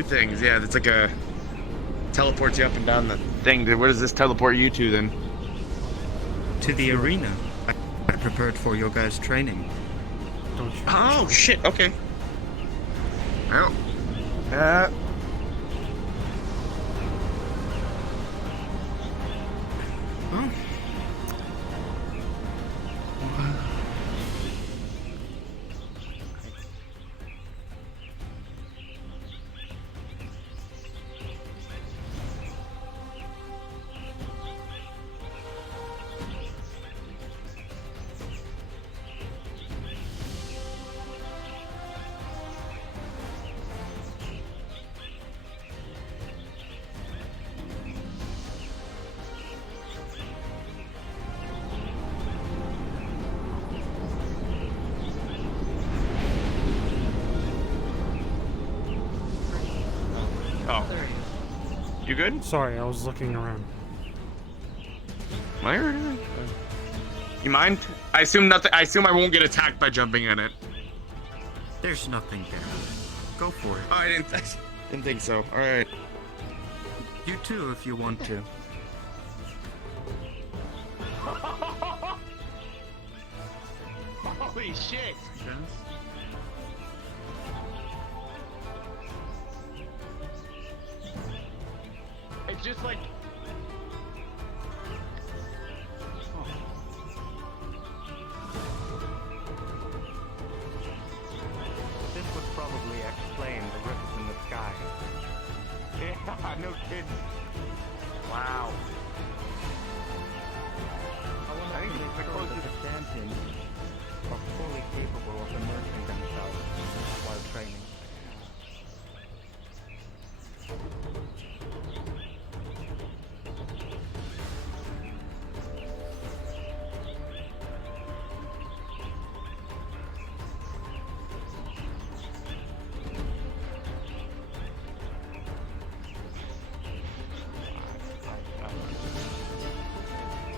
Two things. Yeah, it's like a teleports you up and down the thing. Where does this teleport you to then? To the arena. I prepared for your guys' training. Don't you? Oh shit. Okay. Well. Uh. Oh. Oh. You good? Sorry, I was looking around. You mind? I assume nothing. I assume I won't get attacked by jumping in it. There's nothing there. Go for it. Oh, I didn't think so. All right. You too, if you want to. Holy shit! It's just like. This would probably explain the rifts in the sky. Yeah, no kidding. Wow. I think it's because the champions are fully capable of immersing themselves while training.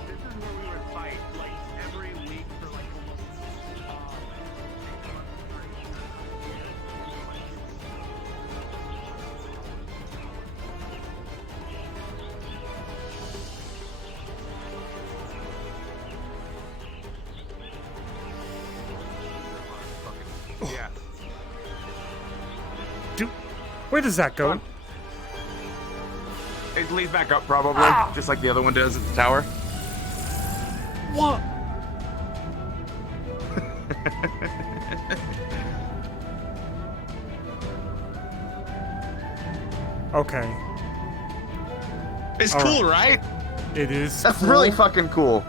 This is where we would fight like every week for like almost 6 months straight. Yeah. Where does that go? It leads back up probably, just like the other one does at the tower. What? Okay. It's All cool, right? It is. That's cool. really fucking cool.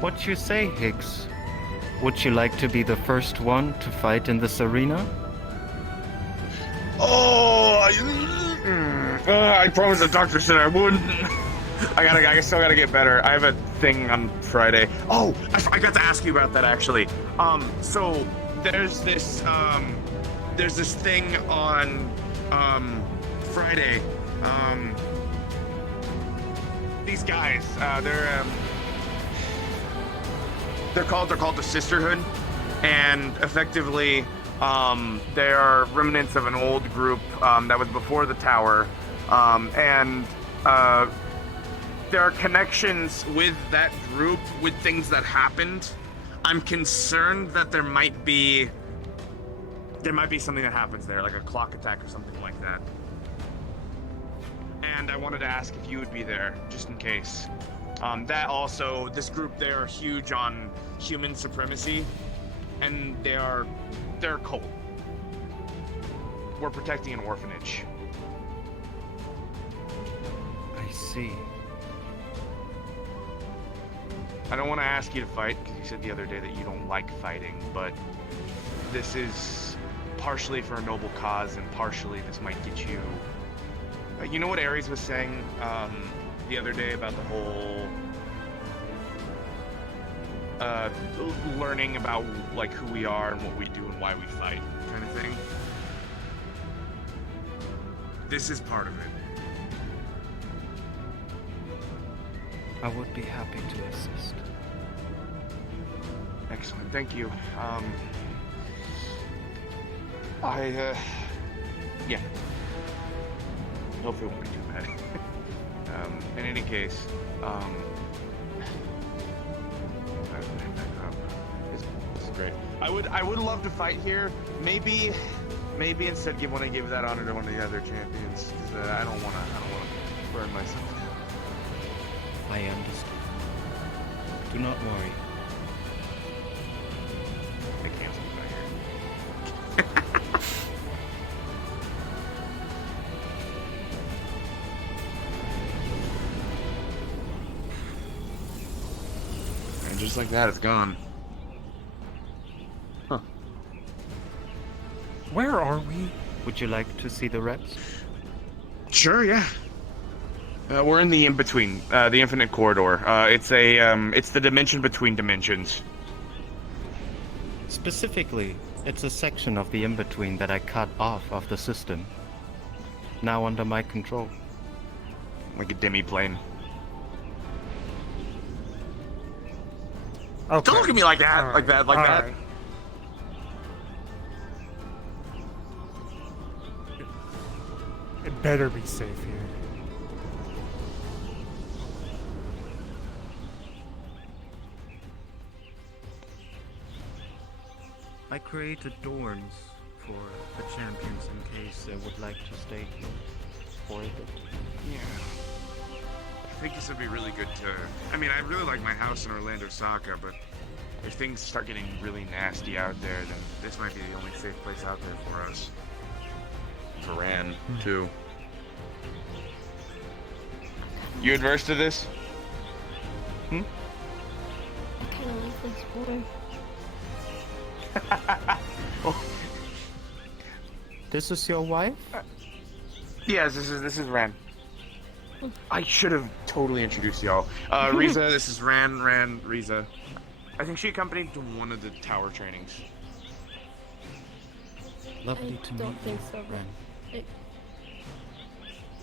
What you say, Higgs? Would you like to be the first one to fight in this arena? Oh, I promised the doctor said I wouldn't. I still gotta get better. I have a thing on Friday. Oh, I got to ask you about that actually. So there's this thing on Friday. These guys, they're called the Sisterhood, and effectively they are remnants of an old group that was before the tower, and there are connections with that group with things that happened. I'm concerned that there might be something that happens there, like a clock attack or something like that. And I wanted to ask if you would be there, just in case. That also, this group, they are huge on human supremacy, and they're a cult. We're protecting an orphanage. I see. I don't want to ask you to fight, because you said the other day that you don't like fighting, but this is partially for a noble cause, and partially this might get you... You know what Ares was saying the other day about the whole learning about like who we are and what we do and why we fight kind of thing? This is part of it. I would be happy to assist. Excellent, thank you. Yeah. Hopefully it won't be too bad. In any case, this is great. I would love to fight here. Maybe instead give that honor to one of the other champions, because I don't wanna burn myself down. I understand. Do not worry. I can't sleep back here. And just like that, it's gone. Huh. Where are we? Would you like to see the reps? Sure, yeah. We're in the in-between, the infinite corridor. It's the dimension between dimensions. Specifically, it's a section of the in-between that I cut off of the system. Now under my control. Like a demi-plane. Okay. Don't look at me like that, All right. like that, like All that. right. It better be safe here. I created dorms for the champions in case they would like to stay here for a bit. Yeah. I think this would be really good to... I mean, I really like my house in Orlando, Saka, but if things start getting really nasty out there, then this might be the only safe place out there for us. For Ran, too. You adverse to this? I kind of like this water. This is your wife? Yes, this is Ran. I should have totally introduced y'all. Riza, this is Ran, Riza. I think she accompanied to one of the tower trainings. Lovely I to don't meet think you, so, but Ren. it...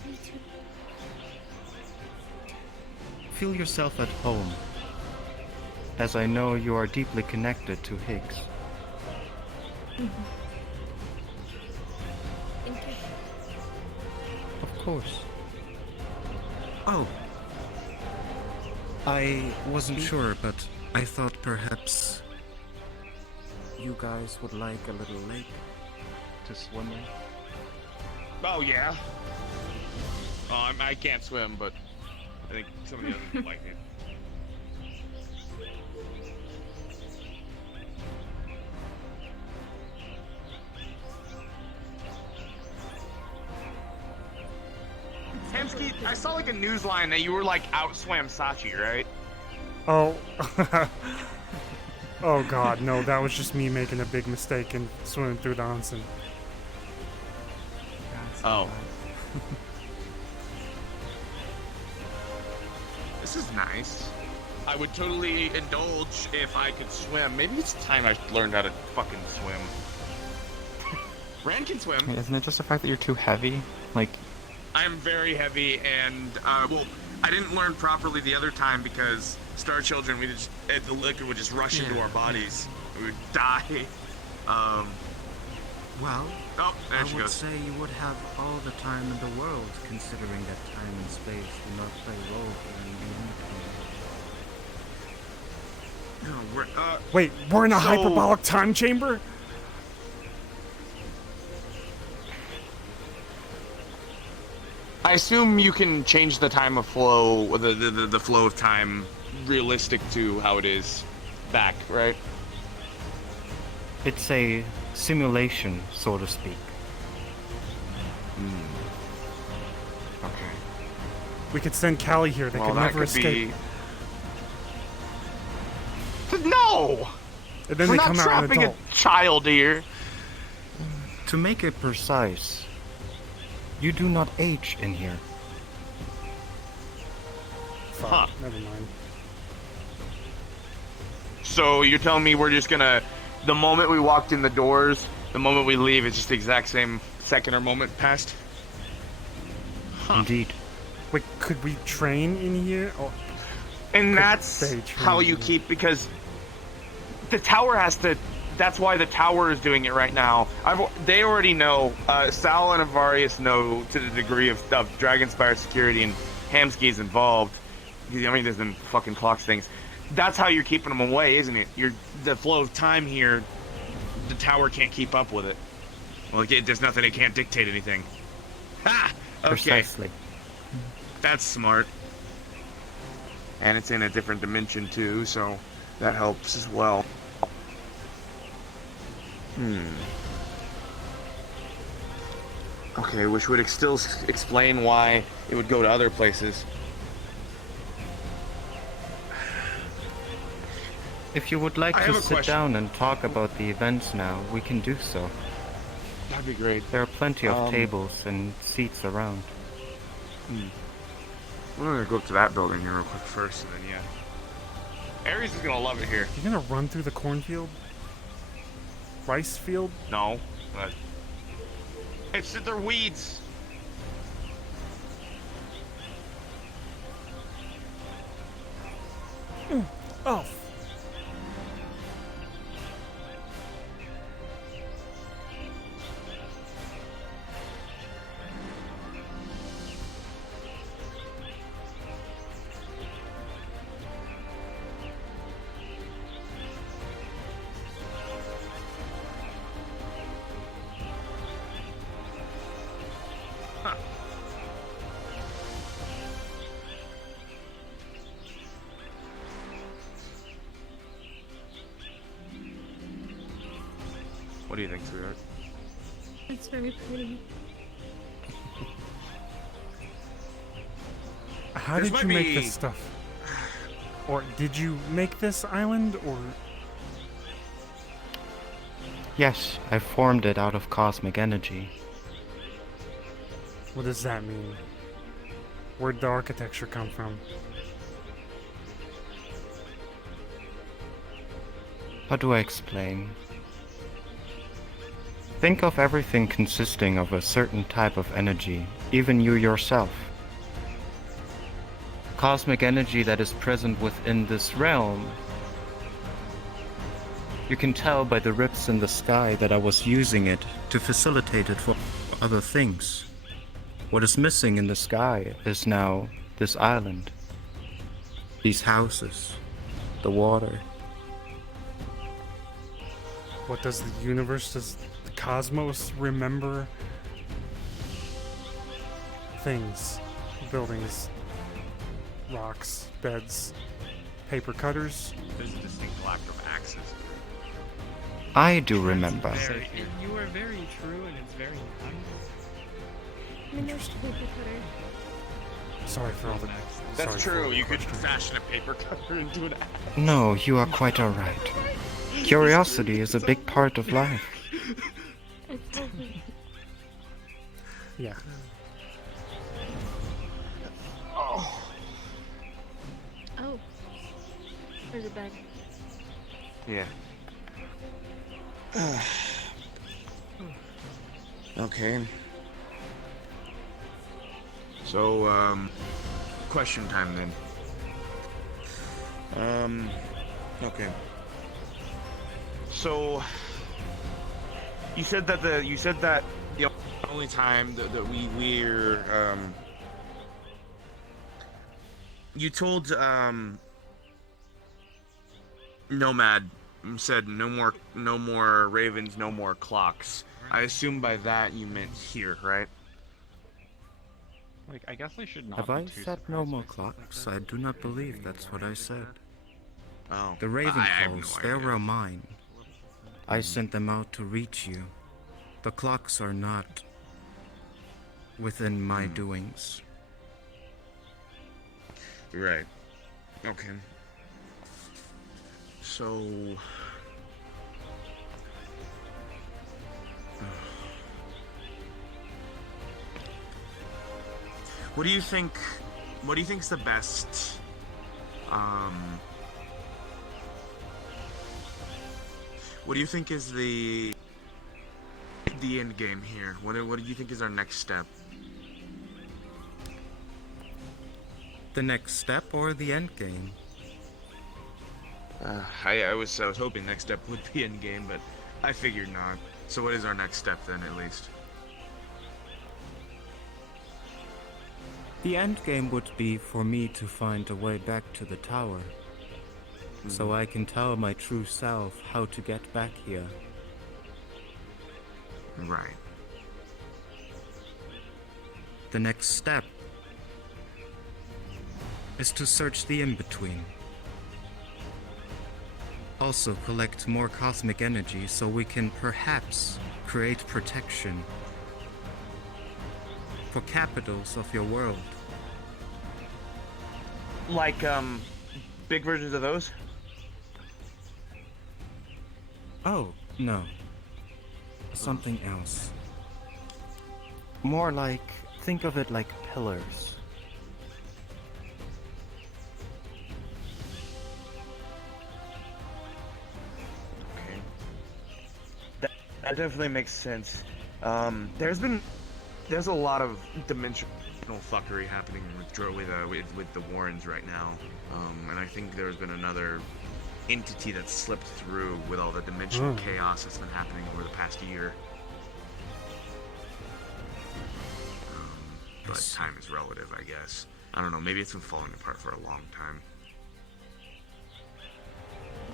Me too. Feel yourself at home, as I know you are deeply connected to Higgs. Thank you. Of course. Oh. I wasn't sure, but I thought perhaps you guys would like a little lake to swim in. Oh, yeah. I can't swim, but I think some of the others would like it. Tamsky, I saw like a news line that you were like outswam Sachi, right? Oh. Oh god, no, that was just me making a big mistake and swimming through the onsen. Oh. This is nice. I would totally indulge if I could swim. Maybe it's time I learned how to fucking swim. Ran can swim. Isn't it just the fact that you're too heavy? Like, I'm very heavy, and well, I didn't learn properly the other time because Star Children, the liquid would just rush into our bodies. We would die. Well, Oh, there I she would goes. say you would have all the time in the world, considering that time and space do not play a role in the No, we're, Wait, we're in a So- hyperbolic time chamber? I assume you can change the time of flow, the flow of time, realistic to how it is back, right? It's a simulation, so to speak. Okay. We could send Callie here. They could never escape. No! And then We're they not come out an trapping adult. a child here. To make it precise, you do not age in here. Fuck, Huh. never mind. So you're telling me we're just gonna, the moment we walked in the doors, the moment we leave, it's just the exact same second or moment passed? Indeed. Wait, could we train in here? Oh, And Could that's they how you train? keep, because the tower has to, that's why the tower is doing it right now. They already know. Sal and Avarius know to the degree of Dragonspire security, and Hamsky's involved. I mean, there's been fucking clocks things. That's how you're keeping them away, isn't it? The flow of time here. The tower can't keep up with it. Well, there's nothing. It can't dictate anything. Ha! Okay. Precisely. That's smart. And it's in a different dimension too, so that helps as well. Okay, which would still explain why it would go to other places. If you would like I have to a sit question. down and talk about the events now, we can do so. That'd be great. There are plenty of tables and seats around. We're gonna go up to that building here real quick first, and then yeah. Ares is gonna love it here. You gonna run through the cornfield? Rice field? No, but they're weeds. Oh. What do you think, sweetheart? It's very pretty. How This did you might make be- this stuff? Or did you make this island, or... Yes, I formed it out of cosmic energy. What does that mean? Where'd the architecture come from? How do I explain? Think of everything consisting of a certain type of energy, even you yourself. Cosmic energy that is present within this realm. You can tell by the rips in the sky that I was using it to facilitate it for other things. What is missing in the sky is now this island, these houses, the water. What does the universe, does the cosmos remember? Things, buildings, rocks, beds, paper cutters. There's a distinct lack of axes. I do remember. You are very true, and it's very nice. Interesting. Paper cutter. Sorry for all the... That's sorry for true. all the You could questions. fashion a paper cutter into an axe. No, you are quite alright. Curiosity is a big part of life. It's lovely. Yeah. Oh. There's a bed. Yeah. Okay. So, question time then. Okay. So, you said that the only time that we're you told Nomad said no more ravens, no more clocks. I assume by that you meant here, right? Like, I guess I should not Have be I too said no surprised more by stuff like clocks? this. I do not believe that's what I said. Oh. The Raven I have calls, no they idea. were mine. I sent them out to reach you. The clocks are not within my doings. Right. Okay. So. What do you think? What do you think's the best? What do you think is the end game here? What do you think is our next step? The next step or the end game? I was hoping next step would be in game, but I figured not. So what is our next step then, at least? The end game would be for me to find a way back to the tower, so I can tell my true self how to get back here. Right. The next step is to search the in-between. Also collect more cosmic energy so we can perhaps create protection for capitals of your world. Like, big versions of those? Oh, no. Something else. More like, think of it like pillars. Okay. That definitely makes sense. There's a lot of dimensional fuckery happening with the Warrens right now, and I think there's been another entity that's slipped through with all the dimensional chaos that's been happening over the past year. But time is relative, I guess. I don't know, maybe it's been falling apart for a long time.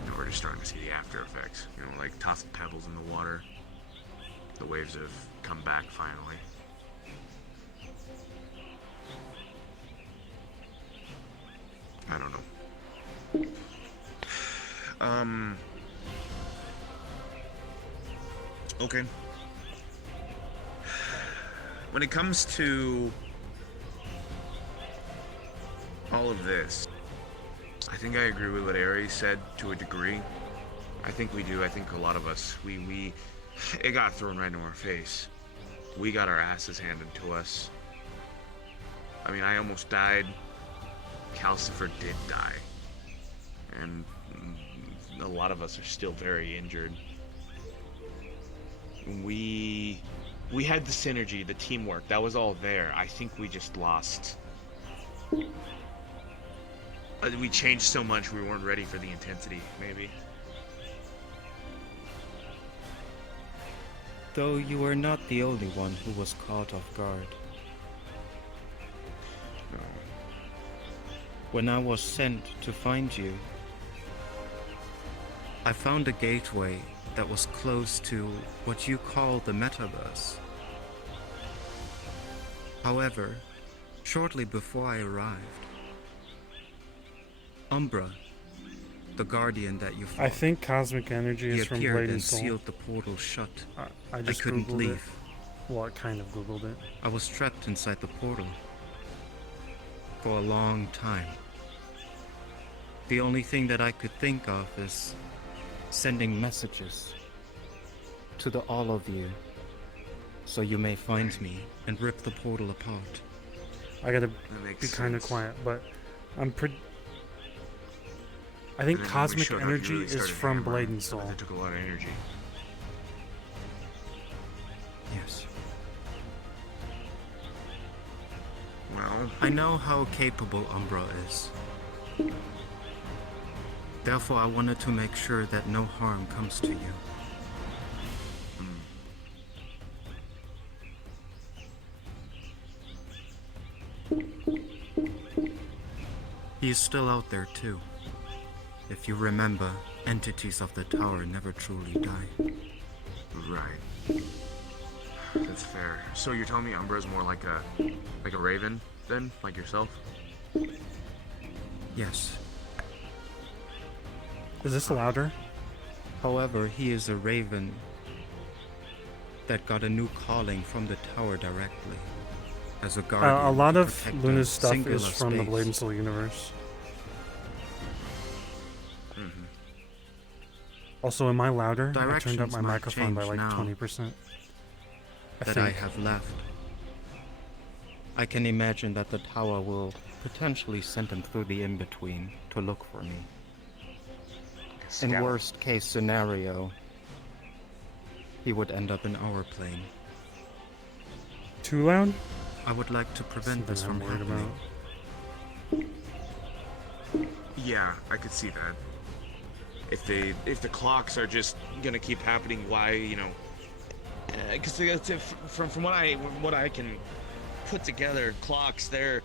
You know, we're just starting to see the after effects. You know, like tossing pebbles in the water. The waves have come back finally. I don't know. Okay. When it comes to all of this, I think I agree with what Aries said to a degree. I think we do. I think a lot of us, it got thrown right into our face. We got our asses handed to us. I mean, I almost died. Calcifer did die. And a lot of us are still very injured. We had the synergy, the teamwork, that was all there. I think we just lost. We changed so much we weren't ready for the intensity, maybe. Though you were not the only one who was caught off guard. No. When I was sent to find you, I found a gateway that was close to what you call the metaverse. However, shortly before I arrived, Umbra, the guardian that you fought, I think cosmic energy he is from appeared Blade and and Soul. sealed the portal shut. I just couldn't Googled leave. it. Well, I kind of Googled it. I was trapped inside the portal for a long time. The only thing that I could think of is sending messages to all of you so you may find me and rip the portal apart. I gotta That makes be kind of sense. quiet, but I'm pretty. I think And then when we cosmic showed up, you energy really is started from hammering, Blade and so Soul. That took a lot of energy. Yes. Well, I know how capable Umbra is. Therefore, I wanted to make sure that no harm comes to you. He is still out there too. If you remember, entities of the tower never truly die. right. That's fair. So you're telling me Umbra's more like a raven then, like yourself? Yes. Is this louder? However, he is a raven that got a new calling from the tower directly. As a guardian. A lot to of protect Luna's a stuff singular is from the space. Blade and Soul universe. Mm-hmm. Also, am I louder? I turned up Directions my might microphone by change like now 20%. I that think. I have left. I can imagine that the tower will potentially send him through the in-between to look for me. In Scout. worst case scenario, he would end up in our plane. Too loud? I would like to prevent this from Something I'm worried happening. about. Yeah, I could see that. if the clocks are just gonna keep happening, why, you know? Because from what I can put together, clocks, they're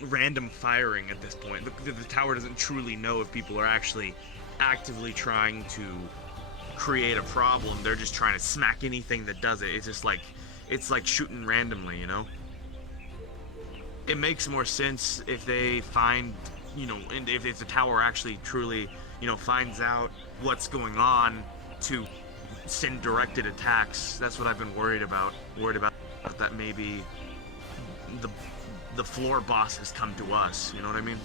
random firing at this point. The tower doesn't truly know if people are actually actively trying to create a problem. They're just trying to smack anything that does it. It's just like, it's like shooting randomly, you know? It makes more sense if they find, you know, and if the tower actually truly, you know, finds out what's going on to send directed attacks. That's what I've been worried about. Worried about that maybe the floor boss has come to us. You know what I mean?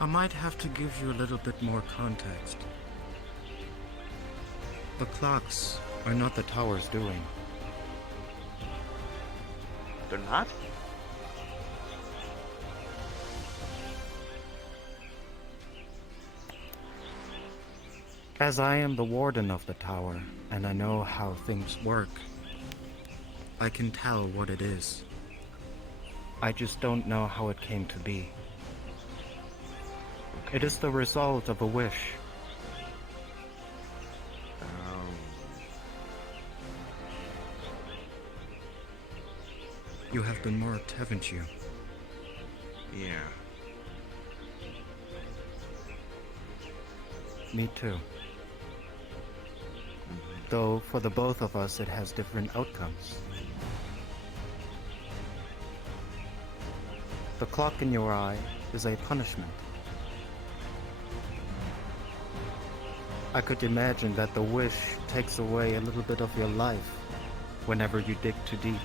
I might have to give you a little bit more context. The clocks are not the tower's doing. They're not? As I am the warden of the tower, and I know how things work, I can tell what it is. I just don't know how it came to be. It is the result of a wish. You have been marked, haven't you? Yeah. Me too. Though for the both of us it has different outcomes. The clock in your eye is a punishment. I could imagine that the wish takes away a little bit of your life whenever you dig too deep.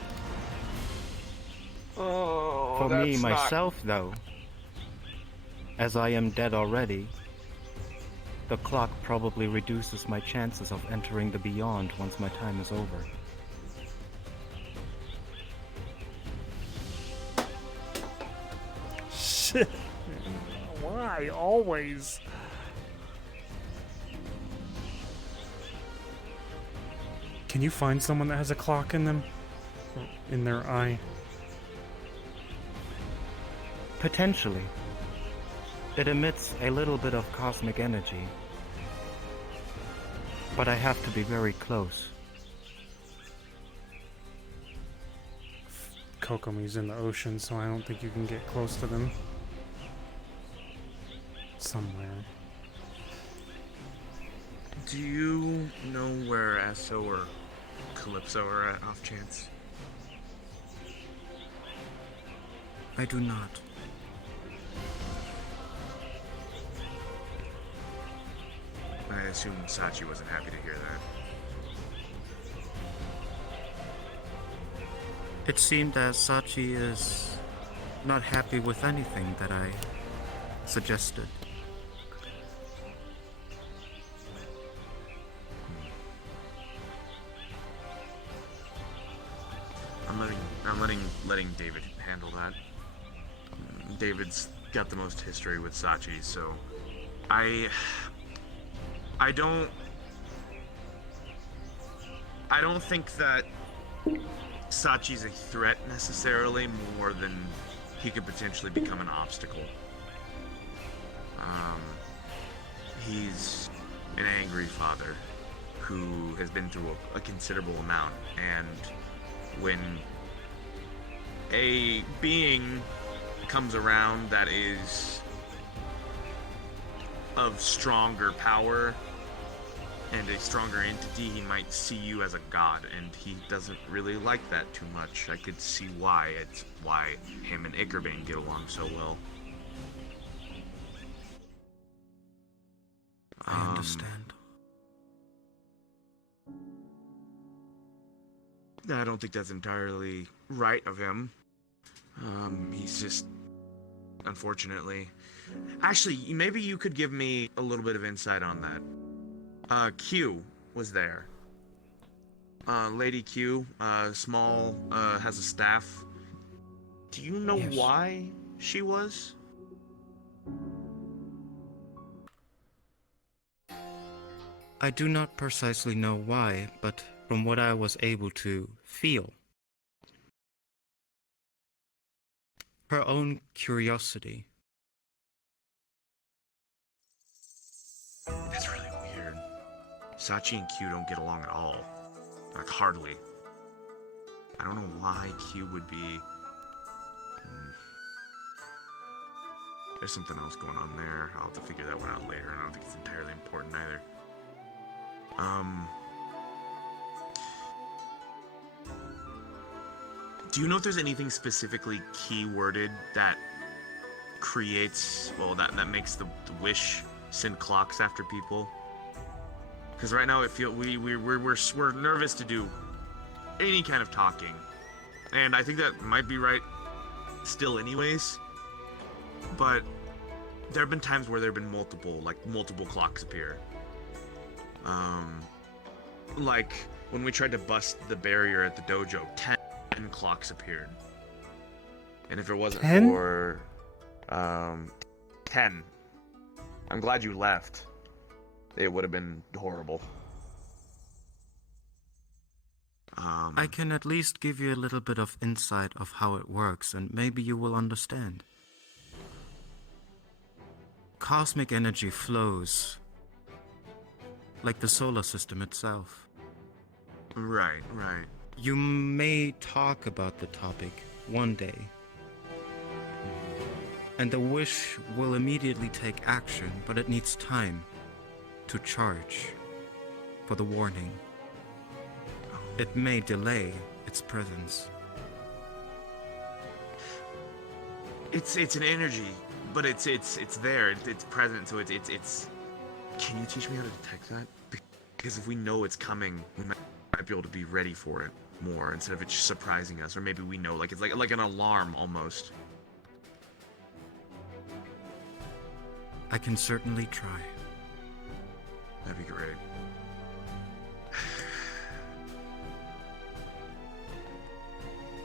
Oh, For me, myself, though, as I am dead already, the clock probably reduces my chances of entering the beyond once my time is over. Shit. Why? Always. Can you find someone that has a clock in them? Or in their eye? Potentially. It emits a little bit of cosmic energy. But I have to be very close. Kokomi's in the ocean, so I don't think you can get close to them. Somewhere. Do you know where Esso or Calypso are at, off chance? I do not. I assume Sachi wasn't happy to hear that. It seemed as Sachi is not happy with anything that I suggested. I'm letting David handle that. David's got the most history with Sachi, so I don't think that Sachi's a threat necessarily, more than he could potentially become an obstacle. He's an angry father who has been through a considerable amount, and when a being comes around that is of stronger power and a stronger entity, he might see you as a god, and he doesn't really like that too much. I could see why. It's why him and Ikerbane get along so well. I understand. I don't think that's entirely right of him. He's just, unfortunately... Actually, maybe you could give me a little bit of insight on that. Q was there. Lady Q, small, has a staff. Do you know Yes. why she was? I do not precisely know why, but from what I was able to feel, her own curiosity That's really weird. Sachi and Q don't get along at all. Like, hardly. I don't know why Q would be... There's something else going on there. I'll have to figure that one out later, and I don't think it's entirely important either. Do you know if there's anything specifically keyworded that creates, well, that makes the wish send clocks after people? Because right now it feel we're nervous to do any kind of talking, and I think that might be right still anyways. But there have been times where there have been multiple clocks appear. Like when we tried to bust the barrier at the dojo, 10 clocks appeared. And if it wasn't 10? for 10, I'm glad you left. It would have been horrible. I can at least give you a little bit of insight of how it works, and maybe you will understand. Cosmic energy flows like the solar system itself. Right. You may talk about the topic one day, and the wish will immediately take action, but it needs time to charge for the warning. It may delay its presence. It's an energy, but it's there. It's present. So it's. Can you teach me how to detect that? Because if we know it's coming, we might be able to be ready for it more instead of it just surprising us. Or maybe we know, like it's like an alarm almost. I can certainly try. That'd be great.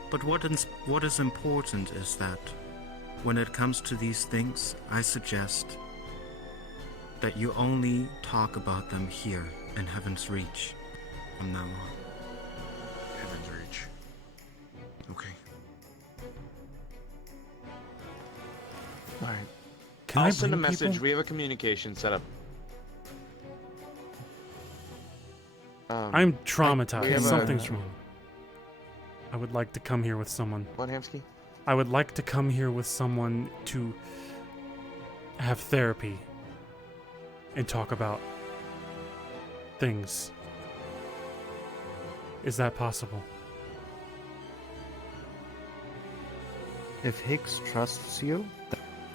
But what is important is that when it comes to these things, I suggest that you only talk about them here in Heaven's Reach from now on. Heaven's Reach. Okay. Alright. Can I I'll send a bring message. people? We have a communication set up. I'm traumatized. we have Something's wrong. I would like to come here with someone. What, Hamsky? I would like to come here with someone to have therapy and talk about things. Is that possible? If Higgs trusts you,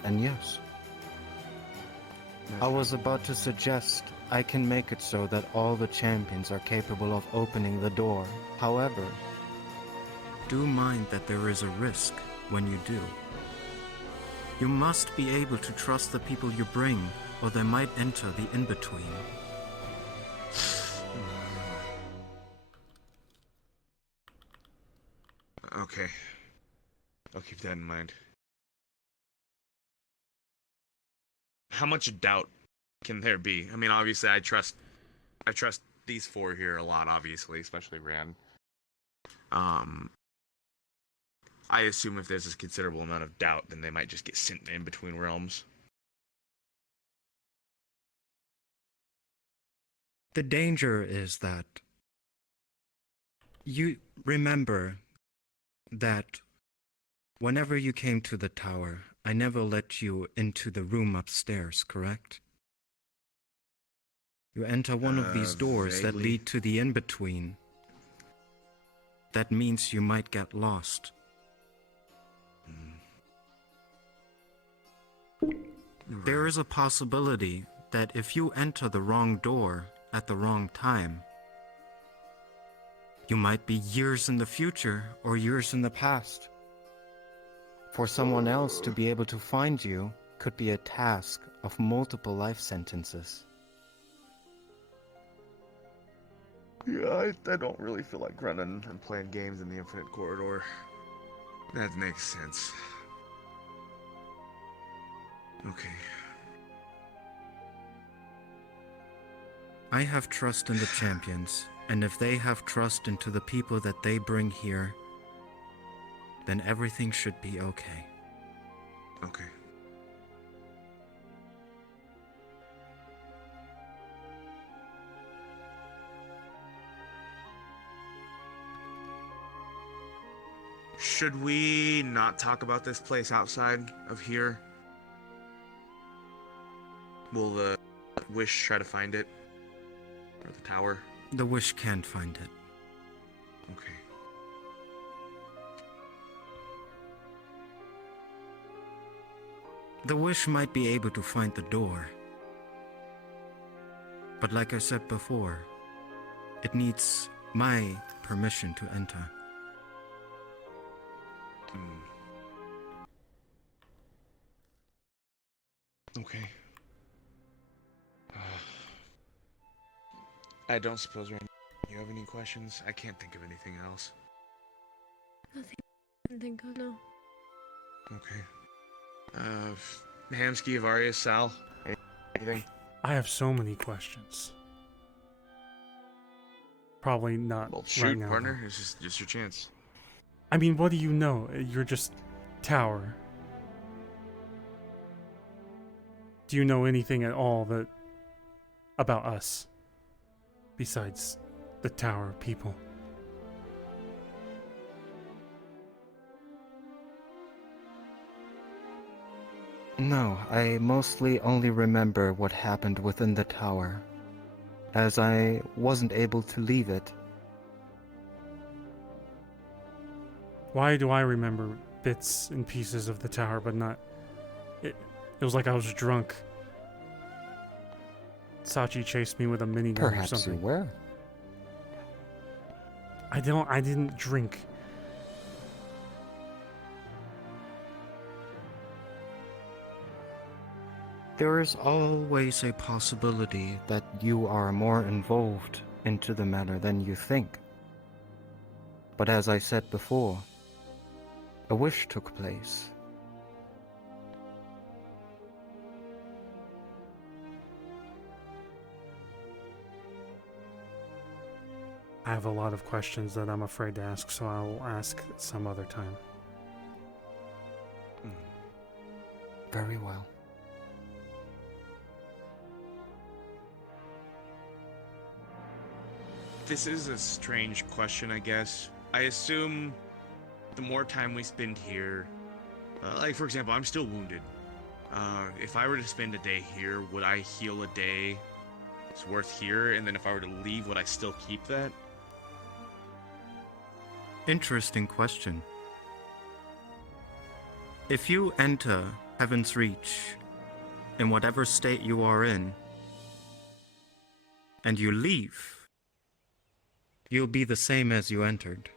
then yes. I was about to suggest I can make it so that all the champions are capable of opening the door. However, do mind that there is a risk when you do. You must be able to trust the people you bring, or they might enter the in-between. Okay. I'll keep that in mind. How much doubt can there be? I mean, obviously, I trust these four here a lot, obviously, especially Rand. I assume if there's a considerable amount of doubt, then they might just get sent in between realms. The danger is that you remember that whenever you came to the tower, I never let you into the room upstairs, correct? You enter one of these doors that vaguely. lead to the in-between. That means you might get lost. There is a possibility that if you enter the wrong door at the wrong time, you might be years in the future or years in the past. For someone else to be able to find you could be a task of multiple life sentences. Yeah, I don't really feel like running and playing games in the Infinite Corridor. That makes sense. Okay. I have trust in the champions, and if they have trust into the people that they bring here, then everything should be okay. Okay. Should we not talk about this place outside of here? Will the wish try to find it? Or the tower? The wish can't find it. Okay. The wish might be able to find the door. But like I said before, it needs my permission to enter. Okay. I don't suppose you have any questions? I can't think of anything else. Nothing I can think of, no. Okay. Hamsky, Avarius, Sal, anything? I have so many questions. Probably not Well, shoot, right now. partner. though. It's just your chance. I mean, what do you know? You're just tower. Do you know anything at all that about us besides the tower people? No, I mostly only remember what happened within the tower, as I wasn't able to leave it. Why do I remember bits and pieces of the tower, but not? It was like I was drunk. Sachi chased me with a minigun or Perhaps you something. were. I didn't drink. There is always a possibility that you are more involved into the matter than you think. But as I said before, a wish took place. I have a lot of questions that I'm afraid to ask, so I will ask some other time. Very well. This is a strange question, I guess. I assume the more time we spend here, like for example, I'm still wounded. If I were to spend a day here, would I heal a day? It's worth here, and then if I were to leave, would I still keep that? Interesting question. If you enter Heaven's Reach, in whatever state you are in, and you leave, you'll be the same as you entered.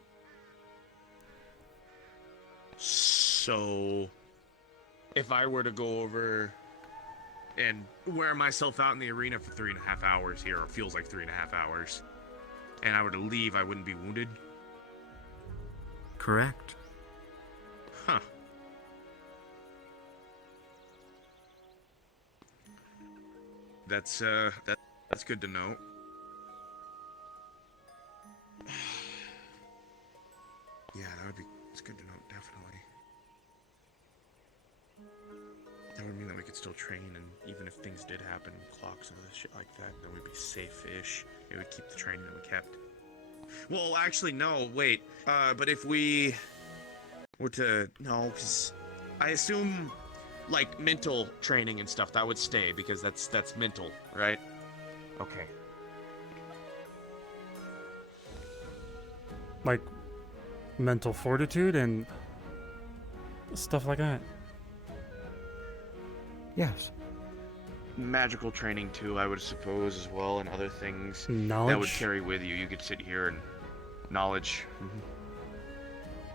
So, if I were to go over and wear myself out in the arena for 3.5 hours here, or feels like 3.5 hours, and I were to leave, I wouldn't be wounded? Correct. Huh. That's good to know. Yeah, it's good to know, definitely. That would mean that we could still train, and even if things did happen, clocks and shit like that, then we'd be safe-ish. It would keep the training that we kept. Well, actually, no, wait. But if we were to... No, because I assume, like, mental training and stuff, that would stay, because that's mental, right? Okay. Like mental fortitude and stuff like that. Yes. Magical training, too, I would suppose, as well, and other things Knowledge. that would carry with you. You could sit here and... Knowledge.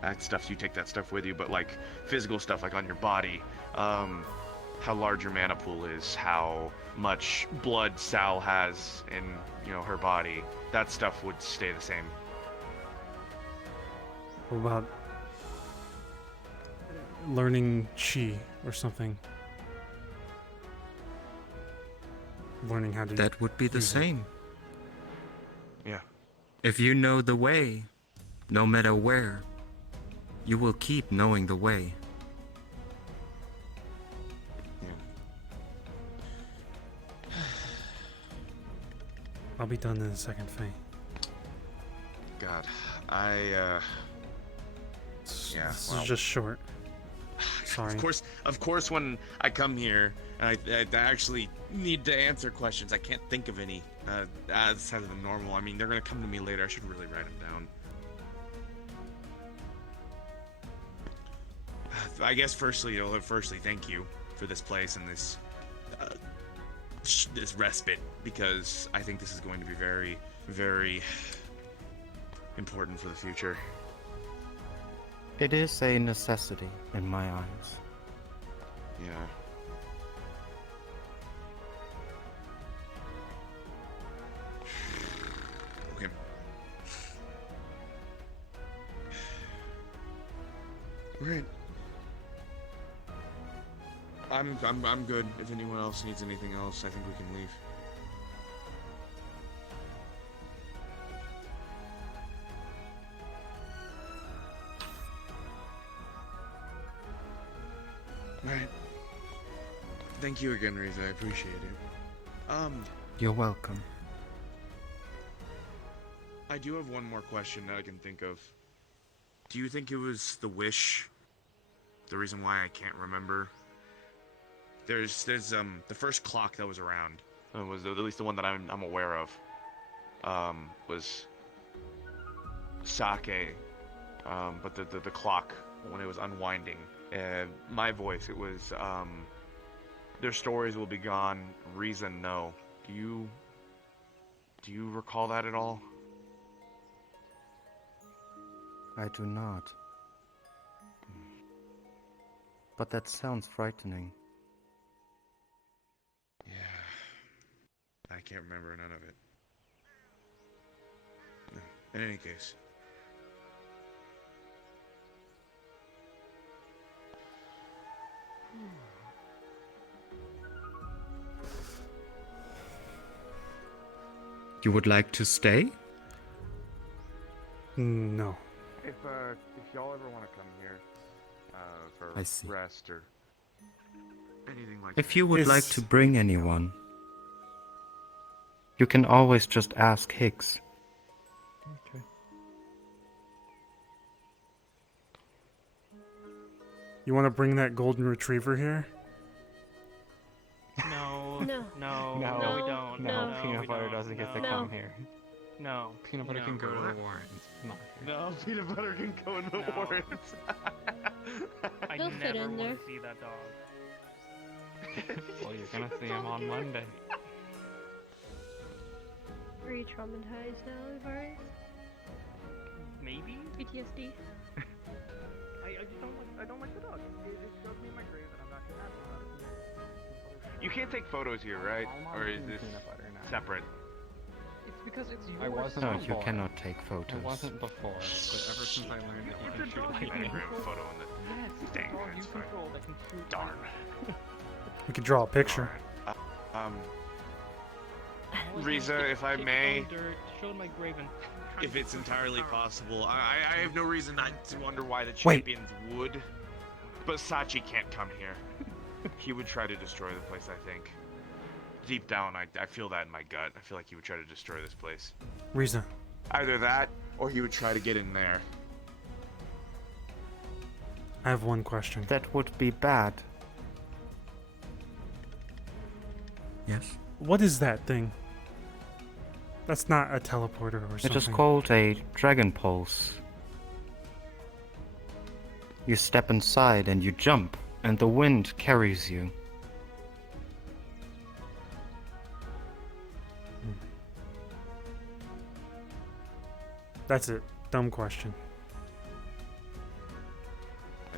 That stuff, you take that stuff with you, but, like, physical stuff, like on your body, how large your mana pool is, how much blood Sal has in, her body, that stuff would stay the same. What about learning chi or something? Learning how to That would be the use it. same. Yeah. If you know the way, no matter where, you will keep knowing the way. I'll be done in a second, Faye. God, Yeah, This well. is just short. Sorry. Of course, when I come here, I actually need to answer questions. I can't think of any outside of the normal. I mean, they're gonna come to me later. I should really write them down. I guess firstly, thank you for this place and this this respite, because I think this is going to be very, very important for the future. It is a necessity in my eyes. Yeah. Okay. Alright. I'm good. If anyone else needs anything else, I think we can leave. Alright. Thank you again, Riza. I appreciate it. You're welcome. I do have one more question that I can think of. Do you think it was the wish? The reason why I can't remember? There's the first clock that was around, was at least the one that I'm aware of, was sake, but the clock, when it was unwinding, my voice, it was, their stories will be gone, reason no. Do you recall that at all? I do not. But that sounds frightening. Yeah. I can't remember none of it. In any case. You would like to stay? No. If y'all ever want to come here, I for see. rest or Anything like If you would like Is- to bring anyone, you can always just ask Higgs. Okay. You want to bring that golden retriever here? No. No. No. No. No, we don't. No, No. peanut we butter don't. doesn't get to No. come here. No. Peanut butter No. can go to What? the Warrens. Not here. No, peanut butter can go in the No. Warrens. I He'll fit never in want there. to see that dog. Well, you're gonna see him on Monday. Are you traumatized now, Ivari? Maybe? PTSD? I just don't like the dog. It shows me my grave and I'm not gonna have it. You can't take photos here, right? I'm on Or is team this peanut butter now. separate? It's because it's yours. I wasn't No, before. you cannot take I photos. wasn't before, but ever since I learned that you It's can a shoot dog. like You I can didn't that. grab a photo in the Yes, it's Dang, a dog that's you fine. control that can shoot. darn. We could draw a picture. Um, All I did Riza, was if I kick may, some dirt, showed my grave and tried if to it's push it entirely down. possible, I have no reason not to wonder why the Wait. champions would, but Sachi can't come here. He would try to destroy the place, I think. Deep down, I feel that in my gut. I feel like he would try to destroy this place. Riza, Either that, or he would try to get in there. I have one question. That would be bad. Yes? What is that thing? That's not a teleporter or something. It is called a Dragon Pulse. You step inside and you jump, and the wind carries you. That's it. Dumb question.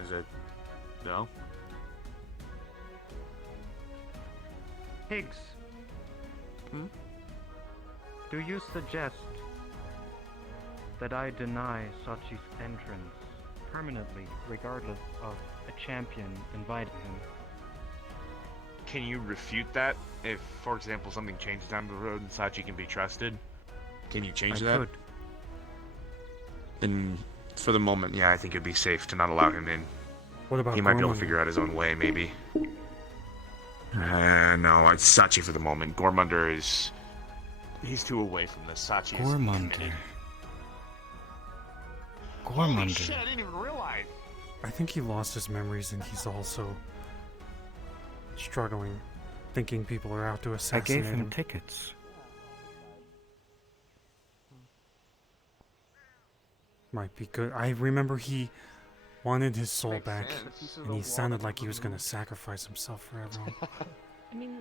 Is it? No? Higgs. Do you suggest that I deny Sachi's entrance permanently, regardless of a champion inviting him? Can you refute that? If, for example, something changes down the road and Sachi can be trusted? Can you change I that? could. Then, for the moment, yeah, I think it'd be safe to not allow him in. What about He might be able to Gormund? figure out his own way, maybe. No, it's Sachi for the moment. Gormunder is... He's too away from this. Sachi is Gormunder. committed. Holy Gormunder. shit, I didn't even realize. I think he lost his memories and he's also struggling, thinking people are out to I assassinate gave him him. tickets. Might be good. I remember he wanted his soul Makes back, sense. and he sounded like he was going to sacrifice himself for everyone. I mean,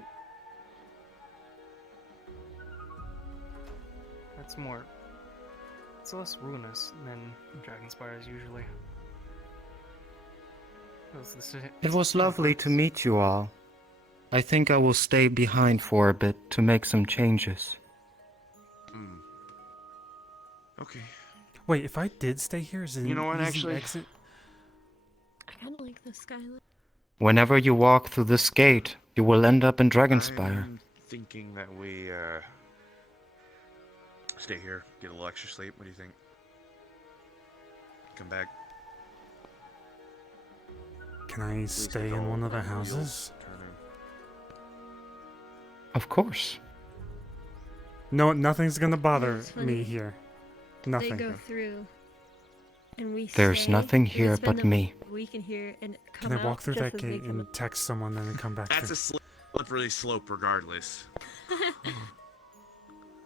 That's more. It's less ruinous than Dragonspires usually. It was lovely to meet you all. I think I will stay behind for a bit to make some changes. Okay. Wait, if I did stay here, is it You know what, an easy actually? exit? I kind of like the skyline. Whenever you walk through this gate, you will end up in Dragonspire. I'm thinking that we stay here, get a little extra sleep. What do you think? Come back. Can I stay in one of the houses? Of course. No, nothing's gonna bother it's funny. me here. They Nothing. go through, and we There's stay, nothing we here spend but a me. week in here and come Can I out walk through just that as they gate come and text someone and then come back That's through? a slippery slope, regardless.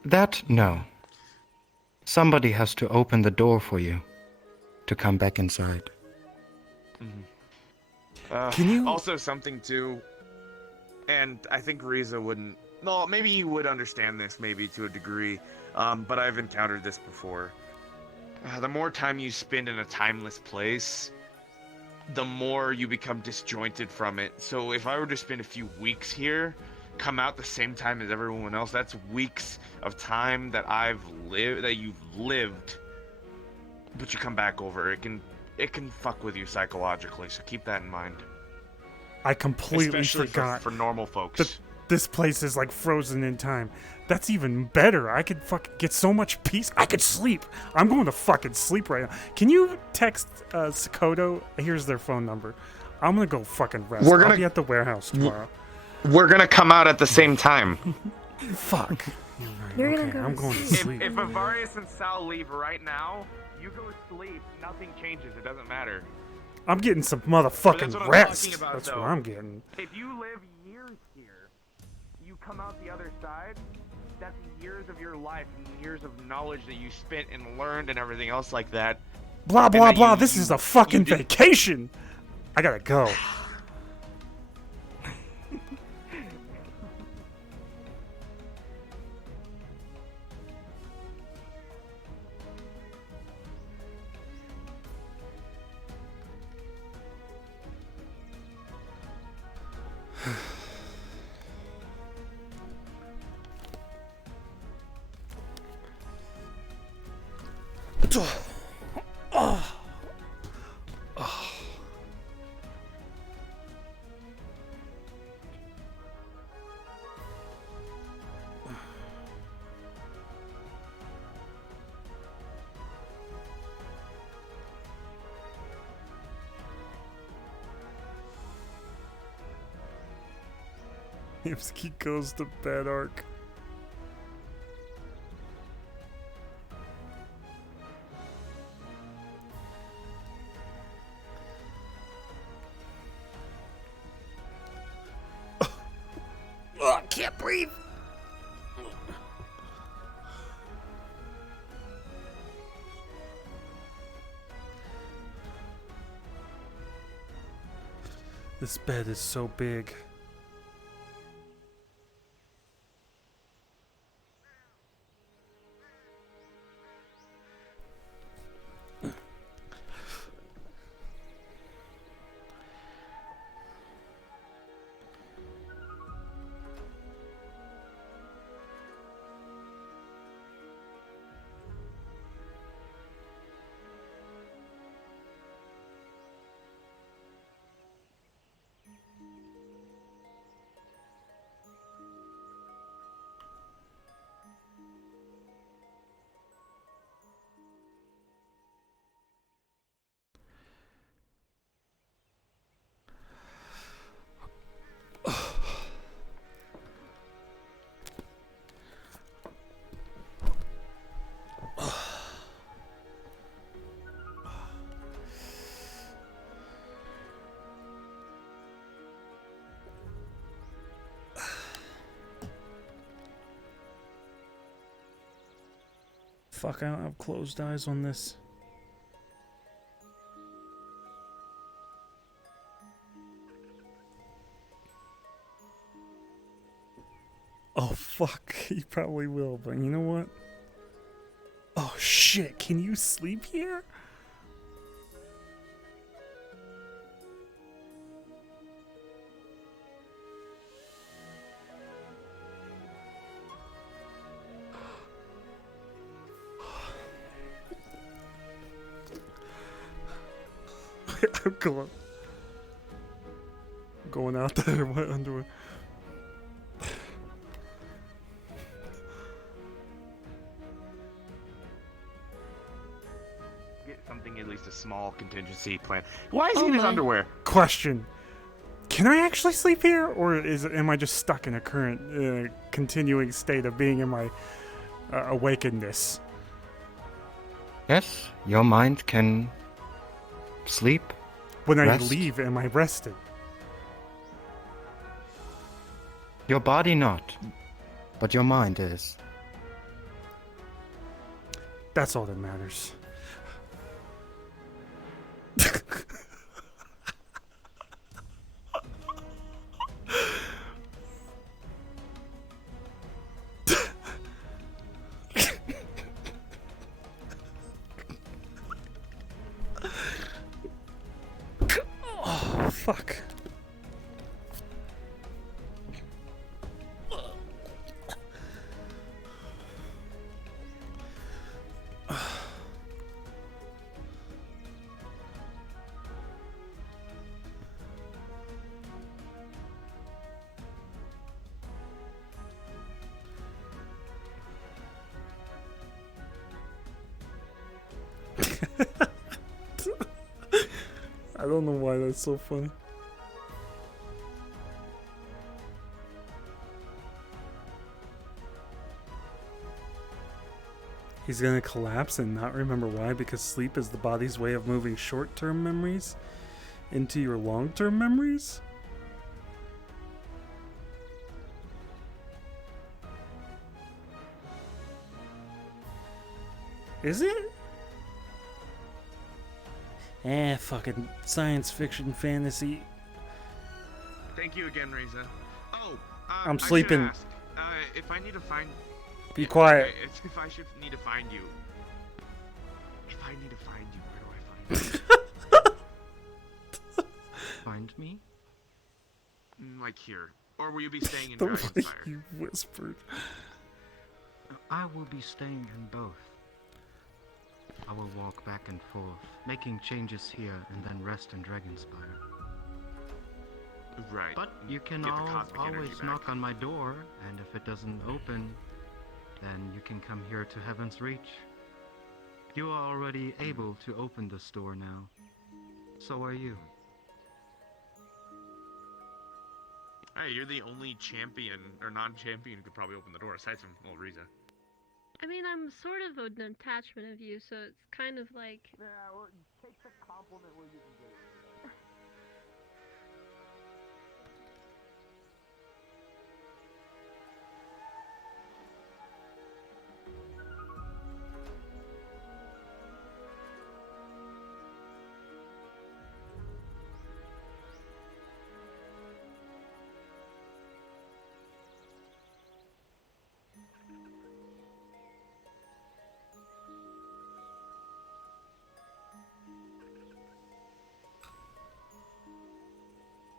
That, no. Somebody has to open the door for you to come back inside. Can you- Also, something too, and I think Riza wouldn't. No, maybe you would understand this, maybe to a degree, but I've encountered this before. The more time you spend in a timeless place, the more you become disjointed from it. So if I were to spend a few weeks here, come out the same time as everyone else, that's weeks of time that you've lived, but you come back over. It can fuck with you psychologically, so keep that in mind. I completely Especially forgot for normal folks. that this place is like frozen in time. That's even better. I could fucking get so much peace. I could sleep. I'm going to fucking sleep right now. Can you text Sakoto? Here's their phone number. I'm gonna go fucking rest. I'll be at the warehouse tomorrow. We're gonna come out at the same time. Fuck. You're right. You're Okay, gonna go I'm to going to sleep. sleep. If Avarius and Sal leave right now, you go sleep. Nothing changes. It doesn't matter. I'm getting some But that's motherfucking what I'm rest. talking about, That's though. what I'm getting. If you live years here, you come out the other side. That's years of your life and years of knowledge that you spent and learned and everything else like that. Blah blah that blah. you- This you- is a fucking you did- vacation. I gotta go. Hipsky goes to bed, Ark. I can't breathe. This bed is so big. fuck, I don't have closed eyes on this. Oh fuck, you probably will, but you know what? Oh shit, can you sleep here? I'm going out there in my underwear. Get something, at least a small contingency plan. Why is he Oh in his my. underwear? Question: can I actually sleep here, or am I just stuck in a current, continuing state of being in my awakenedness? Yes, your mind can sleep. When I Rest. leave, am I rested? Your body not, but your mind is. That's all that matters. Oh, fuck. I don't know why that's so funny. He's gonna collapse and not remember why, because sleep is the body's way of moving short-term memories into your long-term memories? Is it? Fucking science fiction fantasy. Thank you again, Riza. Oh, I'm I should sleeping. ask, if I need to find... Be quiet. If I should need to find you... If I need to find you, where do I find you? Find me? Like here. Or will you be staying in The way Dragonspire? you whispered. I will be staying in both. I will walk back and forth, making changes here and then rest in Dragonspire. Right. But you can Get the cosmic energy always back. knock on my door, and if it doesn't open, then you can come here to Heaven's Reach. You are already able to open this door now. So are you. Hey, you're the only champion, or non-champion who could probably open the door, aside from old Riza. I mean, I'm sort of an attachment of you, so it's kind of like. Yeah, well, take the compliment where you can get it.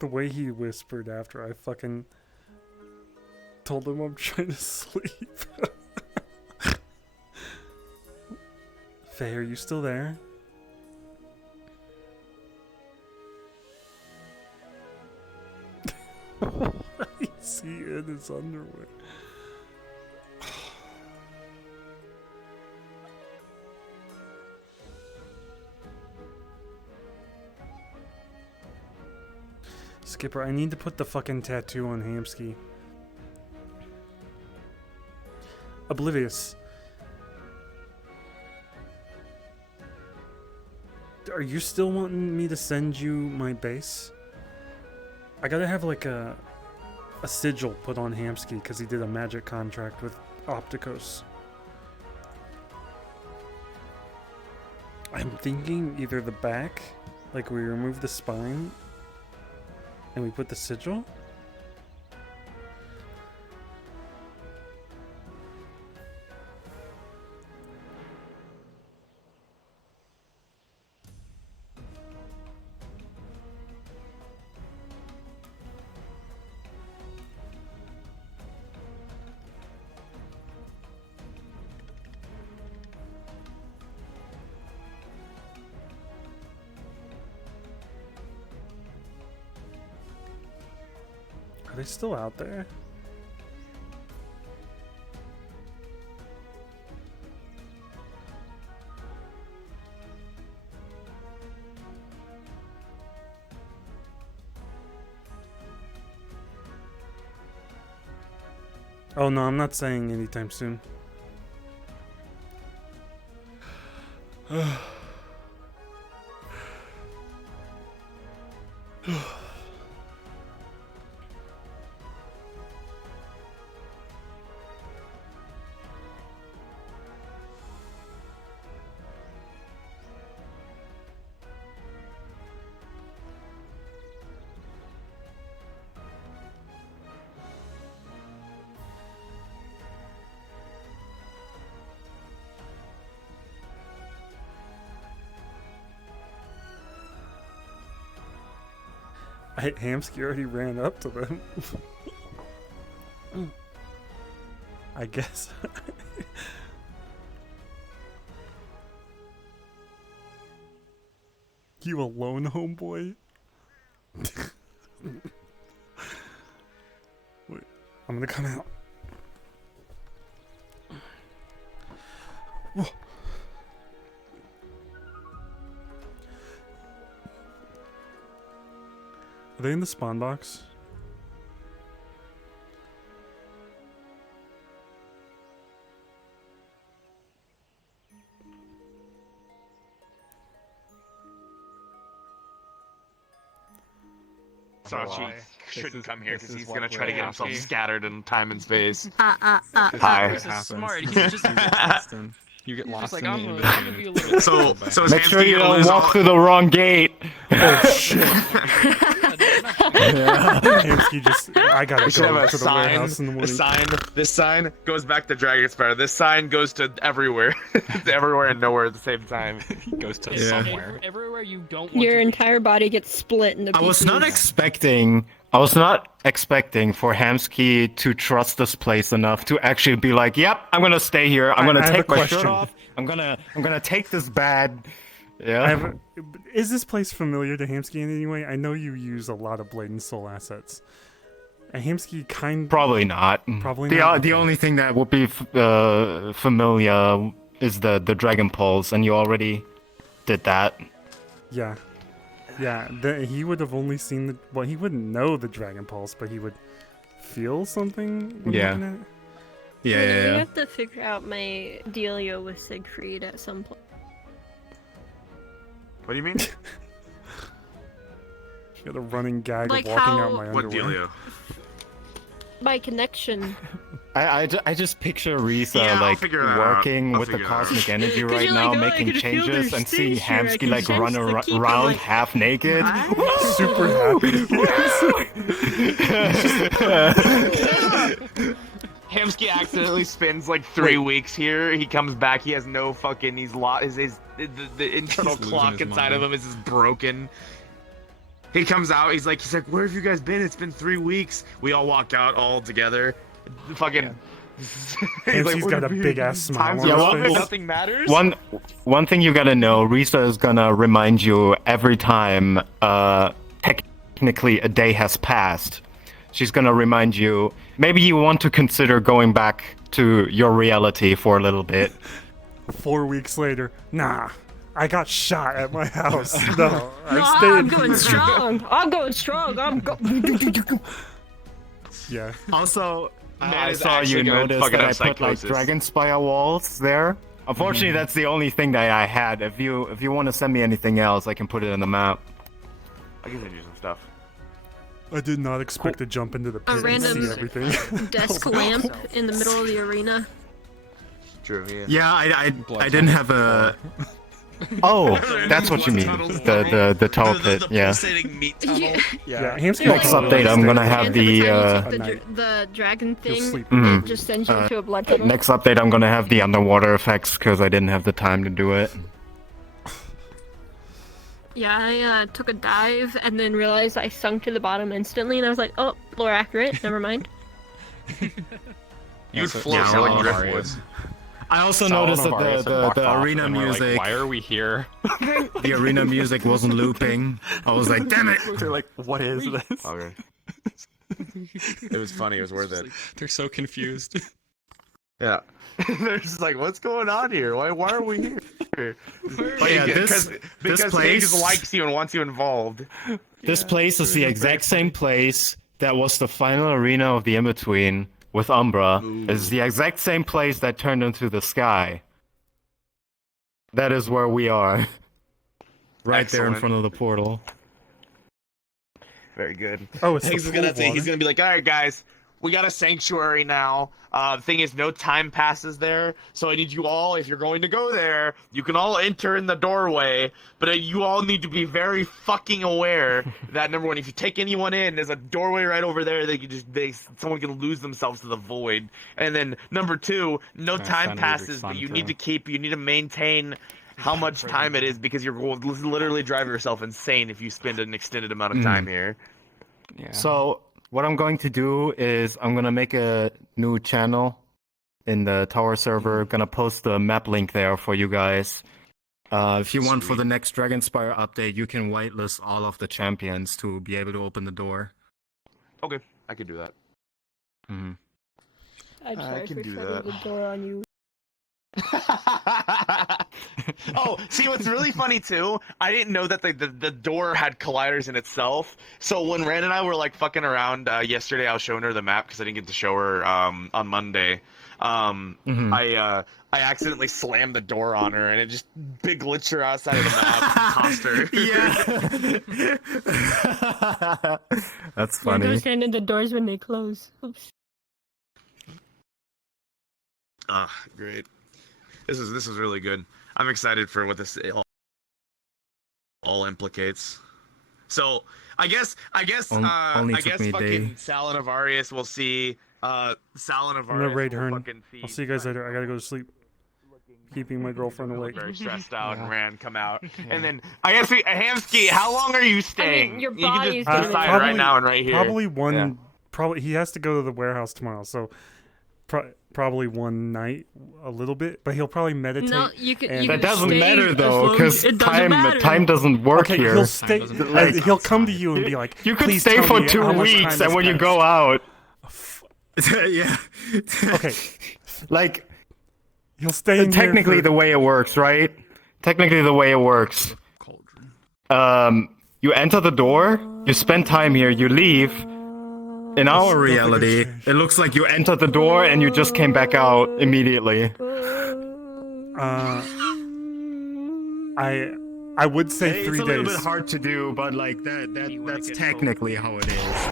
The way he whispered after I fucking told him I'm trying to sleep. Faye, are you still there? Is he in his underwear? Skipper, I need to put the fucking tattoo on Hamsky. Oblivious. Are you still wanting me to send you my base? I gotta have like a sigil put on Hamsky because he did a magic contract with Opticos. I'm thinking either the back, like we remove the spine, and we put the sigil. Are they still out there? Oh no, I'm not saying anytime soon. Hamsky already ran up to them. I guess. You alone, homeboy? Wait, I'm gonna come out. Whoa. Are they in the spawn box? Sachi shouldn't come here because he's gonna try to get himself scattered in time and space. Hi. This is happens. smart. He's just You get he's lost just like, in the I'm in-between. gonna be a little. So is Make sure Hamsky you gonna don't lose walk all- through the wrong gate. Oh shit! Hamsky just, I gotta We should go have a to the sign. warehouse in the A morning. sign. This sign goes back to Dragon Sparrow. This sign goes to everywhere. It's everywhere and nowhere at the same time. He goes to Yeah. somewhere. Everywhere you don't want Your to be. entire body gets split into I pieces. was not expecting for Hamsky to trust this place enough to actually be like, "Yep, I'm gonna stay here. I'm I gonna have a take my shirt question. off. I'm gonna take this bad." Yeah. Is this place familiar to Hamsky in any way? I know you use a lot of Blade and Soul assets. And Hamsky Probably not. Probably the not? The Okay. only thing that would be familiar is the Dragon Pulse, and you already did that. Yeah. Yeah, he would have only seen the... Well, he wouldn't know the Dragon Pulse, but he would feel something when Yeah. looking at it. We have to figure out my dealio with Siegfried at some point. What do you mean? You got a running gag Like of walking how- out my What underwear. dealio? My connection. I just picture Riza Yeah, I'll like figure that out. working I'll with the figure that out. cosmic energy 'Cause right you're now, like, oh, I making can feel changes their and seeing stage here, I Hamsky can like sense run the keep, I'm around like, half naked. Super happy. Hamsky accidentally spends like 3 weeks here. He comes back. He has no fucking. He's lost. The internal He's losing clock his inside of mind. him is just broken. He comes out. He's like, where have you guys been? It's been 3 weeks. We all walk out all together. Fucking. Hamsky's got a big ass smile on Yeah, his well, face. nothing matters. One thing you gotta know, Riza is gonna remind you every time technically a day has passed. She's gonna remind you, maybe you want to consider going back to your reality for a little bit. 4 weeks later, nah, I got shot at my house. No, I No, stayed I'm going here. strong. I'm going strong. Yeah. Also, Man I is saw actually you gonna notice fucking that I have put like psychosis. Dragon Spire walls there. Unfortunately, that's the only thing that I had. If you want to send me anything else, I can put it in the map. I can send you some stuff. I did not expect to jump into the pit and random see everything. desk lamp in the middle of the arena. True. Yeah. Yeah, I didn't have a Oh, that's what you mean. The tower pit. Yeah. pulsating meat tunnel. Yeah, Hamsky Next update, I'm gonna have the. The dragon thing. sleep. It just sends you into a blood tunnel. Next update, I'm gonna have the underwater effects because I didn't have the time to do it. Yeah, I took a dive and then realized I sunk to the bottom instantly, and I was like, oh, lore accurate. Never mind. You'd float so like driftwood. I also noticed that the arena music. Why are we here? The arena music wasn't looping. I was like, damn it! They're like, what is this? Okay. It was funny. It was worth it. They're so confused. Yeah. They're just like, what's going on here? Why are we here? But yeah, this because place Higgs likes you and wants you involved. This place is the exact same place that was the final arena of the in-between with Umbra. It's the exact same place that turned into the sky. That is where we are. Right there in front of the portal. Very good. Oh, it's Higgs the is gonna pool water. he's gonna be like, all right, guys, we got a sanctuary now. The thing is, no time passes there, so I need you all, if you're going to go there, you can all enter in the doorway, but you all need to be very fucking aware that, number one, if you take anyone in, there's a doorway right over there, someone can lose themselves to the void. And then, number two, no time passes, but you need to maintain how much time it is, because you're going to literally drive yourself insane if you spend an extended amount of time here. Yeah. So, what I'm going to do is I'm gonna make a new channel in the tower server. Gonna post the map link there for you guys. If you want for the next Dragonspire update, you can whitelist all of the champions to be able to open the door. Okay, I could do that. Mm-hmm. I'm I sorry can for do shutting that. the door on you. Oh, see, what's really funny too, I didn't know that the door had colliders in itself. So when Rand and I were like fucking around yesterday, I was showing her the map because I didn't get to show her on Monday. I accidentally slammed the door on her, and it just big glitched her outside of the map and tossed her. Yeah. That's You don't funny. stand in the doors when they close. Oops. Ah, great. This is really good. I'm excited for what this all implicates. So I guess only took me a fucking day. Sal and Avarius will see. Sal and Avarius I'm gonna raid will Hearn. fucking see. I'll see you guys later. I gotta go to sleep. Keeping my girlfriend awake. Very stressed out, and Rand come out, and then I guess Hamsky, how long are you staying? your You can body just is gonna decide be- right now and right here. Probably one. Yeah. Probably he has to go to the warehouse tomorrow, so probably one night, a little bit. But he'll probably meditate. No, you can. and- You That can doesn't stay matter as though, long- because it doesn't matter. time doesn't work Okay, here. he'll stay. doesn't He'll come to you and be like, You could "Please stay tell for me 2 how much time weeks, has and when you passed." go out, yeah. Okay, Like he'll stay in here technically for- the way it works, right? Technically the way it works. You enter the door, you spend time here, you leave. In our reality, it looks like you entered the door and you just came back out immediately. I would say It's 3 a little days. bit hard to do, but like that's technically how it is.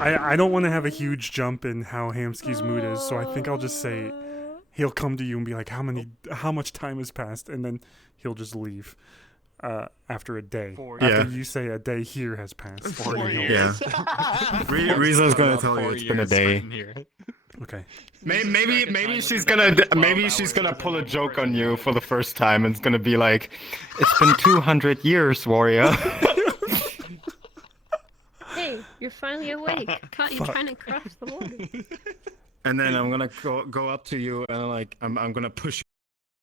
I don't want to have a huge jump in how Hamsky's mood is, so I think I'll just say he'll come to you and be like, how much time has passed, and then he'll just leave after a day. After you say a day here has passed. 4 years. Yeah. Riza's gonna tell you it's been a day. Okay. Maybe she's gonna pull a joke on you for the first time and it's gonna be like, it's been 200 years, warrior. Hey, you're finally awake. Caught you trying to cross the water. And then I'm gonna go up to you and I'm gonna push you